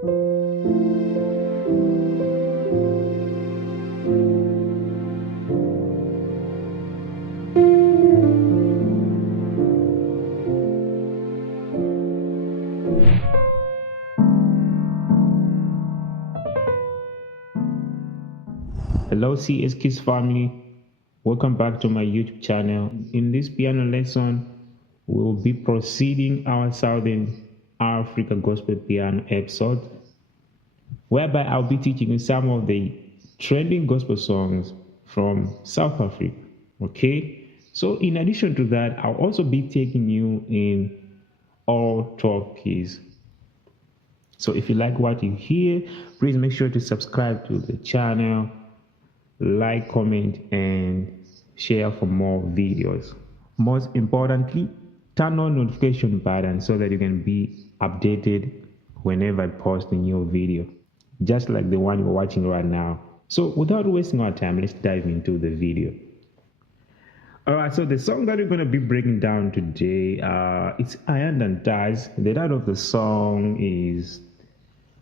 Hello CS Kids family, welcome back to my YouTube channel. In this piano lesson, we will be proceeding our Southern Africa Gospel Piano episode, whereby I'll be teaching you some of the trending gospel songs from South Africa. Okay, so in addition to that, I'll also be taking you in all 12 keys. So if you like what you hear, please make sure to subscribe to the channel, like, comment, and share for more videos. Most importantly, turn on notification button so that you can be updated whenever I post a new video, just like the one you're watching right now. So without wasting our time, let's dive into the video. Alright, so the song that we're going to be breaking down today, it's Ayanda and ntanzi. The title of the song is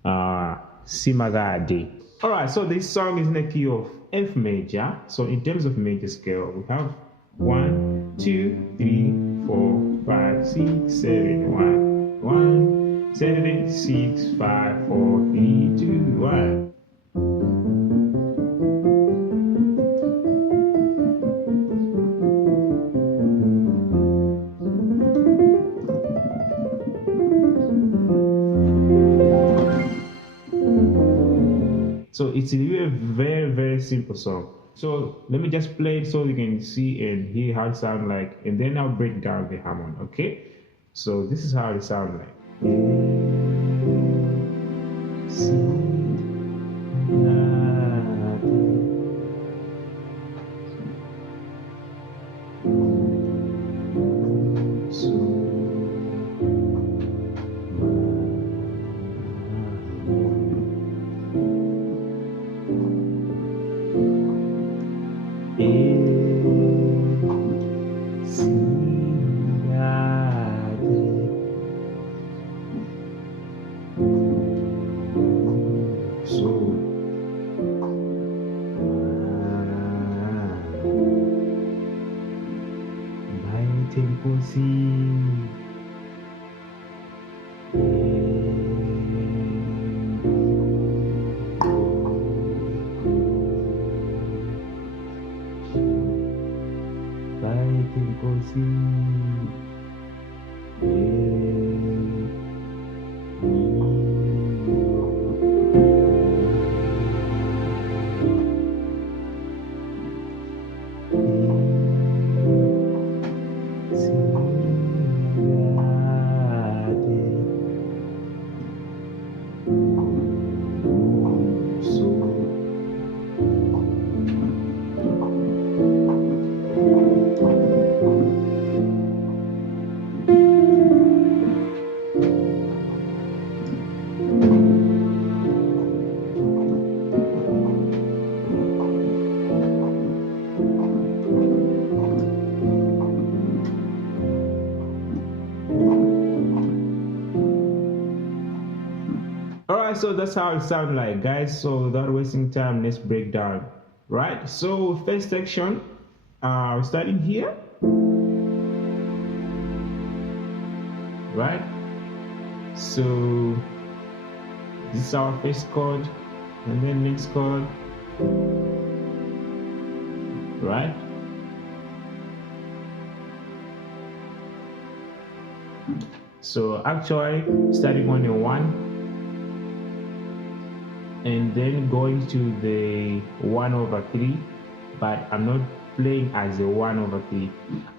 ntanzi-simakade. Alright, so this song is in the key of F major. So in terms of major scale, we have 1, 2, 3, 4, 5, 6, 7, 1, 1, 7, 6, 5, 4, 3, 2, 1. So it's really a very simple song. So let me just play it so you can see and hear how it sounds like, and then I'll break down the harmony, okay? So this is how it sounds like. Alright, so that's how it sounds like, guys. So without wasting time, let's break down. Right, so first section, starting here. Right, so this is our first chord, and then next chord. Right, so actually starting on a 1 and then going to the 1/3, but I'm not playing as a 1/3.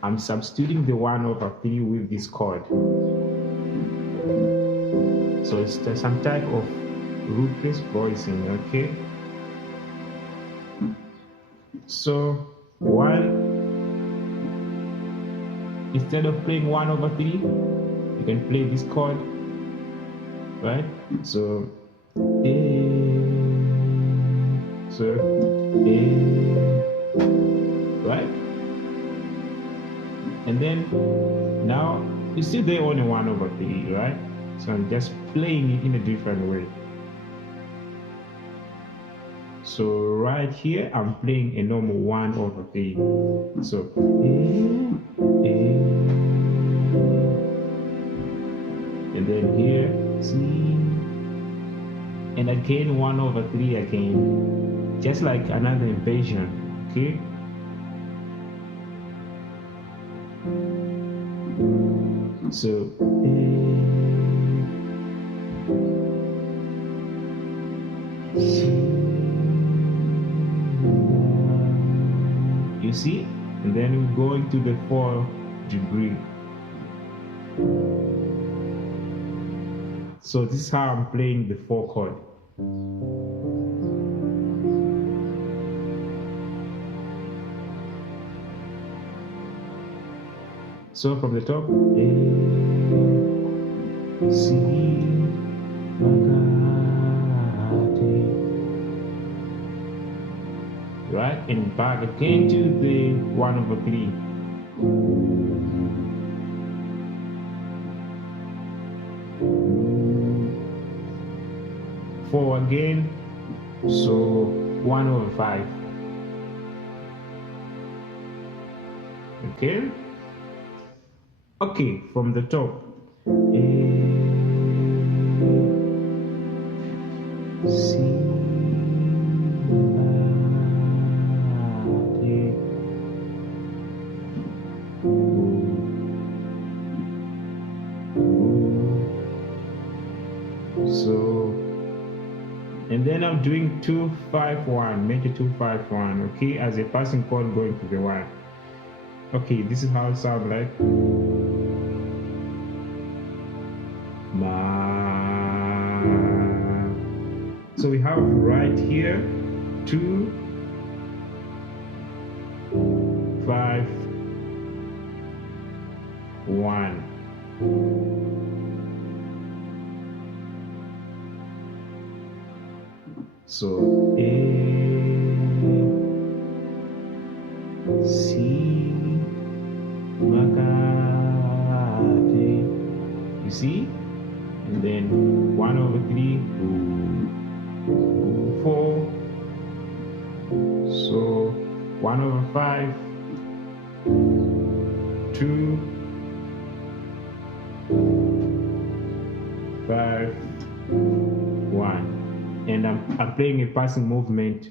I'm substituting the 1/3 with this chord. So it's some type of rootless voicing, okay? So 1, instead of playing 1/3, you can play this chord, right? So A, so A, right? And then now you see they only 1/3, right? So I'm just playing it in a different way. So right here, I'm playing a normal 1/3. So and then here, C, and again 1/3 again, just like another inversion. Okay. So you see, and then we go into the 4th degree. So this is how I'm playing the 4 chord. So from the top, A, C, right, and back again to the 1/3. Four again, so 1/5. Okay. Okay, from the top, A, C, so, and then I'm doing 2-5-1, major 2-5-1, okay, as a passing chord going to the 1. Okay, this is how it sounds like. So we have right here 2, 5, 1. So A, C, Makade, you see, and then 1/3, 4, so 1/5, 2, 5, 1, and I'm playing a passing movement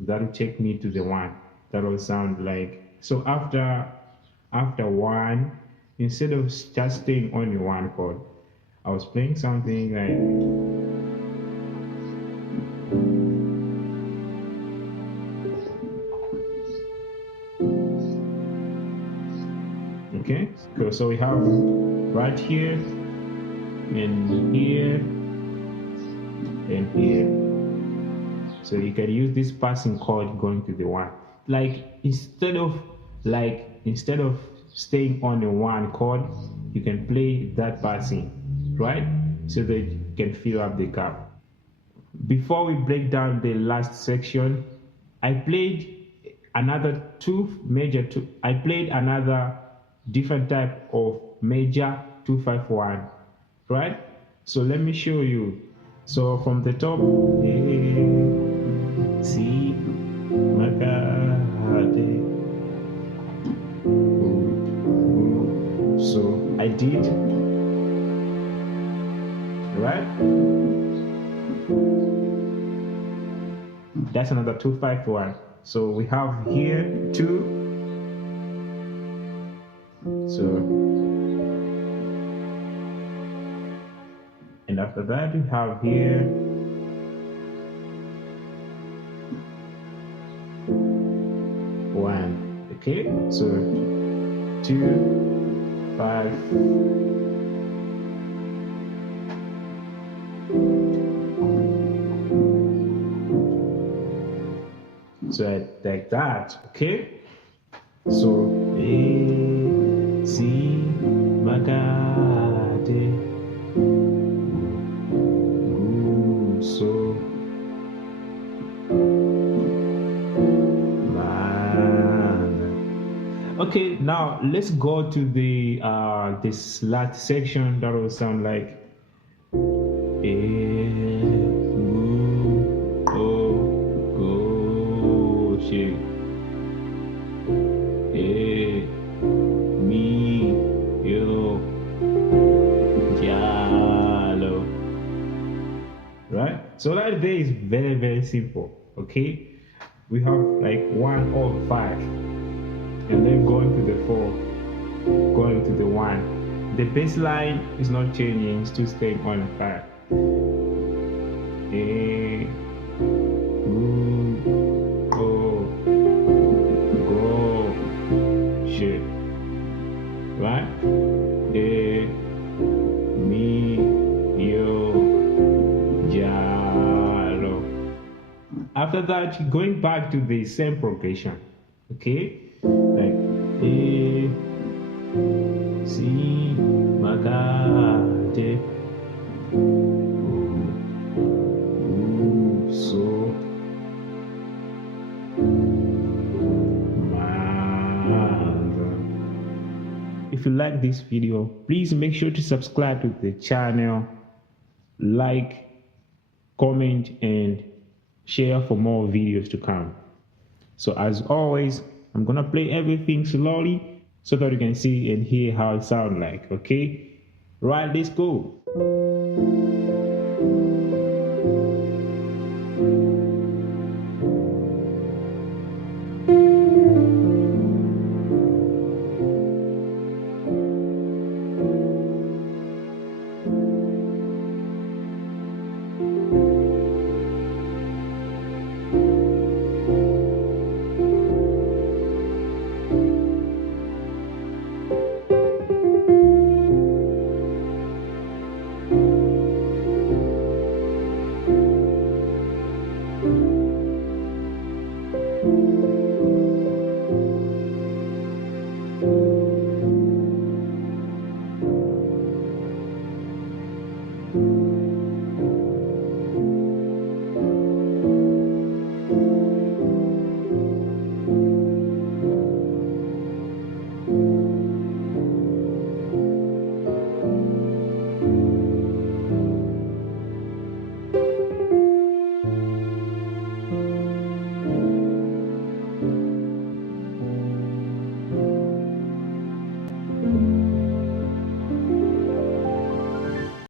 that will take me to the 1. That will sound like, so after 1, instead of just staying only 1 chord, I was playing something like, okay, so we have right here and here and here. So you can use this passing chord going to the 1. Like instead of staying on the 1 chord, you can play that passing, right? So that you can fill up the gap. Before we break down the last section, I played another I played another different type of major 2-5-1, right? So let me show you. So from the top, C, Makade. So I did, right? That's another 2-5-1. So we have here 2. So, and after that we have here 1. Okay, so 2, 5. So like that, okay? So A, C, Makade. So okay, now let's go to the this last section that will sound like A, O, go. right? So that there is very, very simple. Okay, we have like 1 or 5, and then going to the 4, going to the 1. The bass line is not changing, it's still staying on a 5. A, right? De, mi, yo, ja, lo. After that, going back to the same progression, okay? Like A, si, makade, so, if you like this video, please make sure to subscribe to the channel, like, comment, and share for more videos to come. So as always, I'm gonna play everything slowly so that you can see and hear how it sounds like, okay? Right, let's go.